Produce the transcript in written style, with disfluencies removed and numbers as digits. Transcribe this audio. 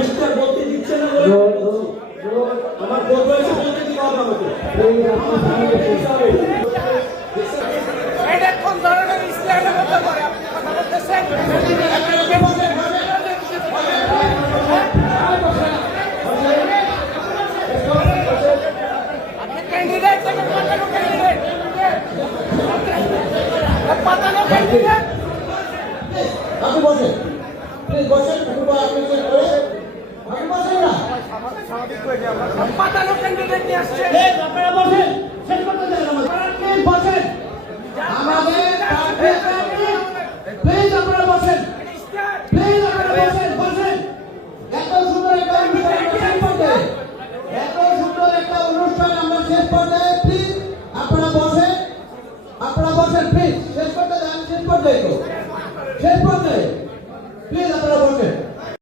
mister বলতে দিচ্ছে না বলে আমার বলবো এসে বলতে দিতে হবে আমাকে এটা কোন ধরনের ইসলামের মতো করে আপনি কথা বলতেছেন আপনি ক্যান্ডিডেট থেকে পাতানো ক্যান্ডিডেট পাতানো ক্যান্ডিডেট আপনি বসেন প্লিজ বসেন আপনি চেক করেন আপনি বসেন না পাতানো ক্যান্ডিডেট নিয়ে আসছে আপনারা বসেন শেষ করতে দেন আমাদের বসেন আমাদের প্লিজ আপনারা বসেন প্লিজ আপনারা বসেন বসেন এত সুন্দর একটা অনুষ্ঠান শেষ করতে এত সুন্দর একটা অনুষ্ঠান আমরা শেষ করতে প্লিজ আপনারা বসেন প্লিজ শেষ করতে দেন শেষ করতে প্লিজ আপনারা বসেন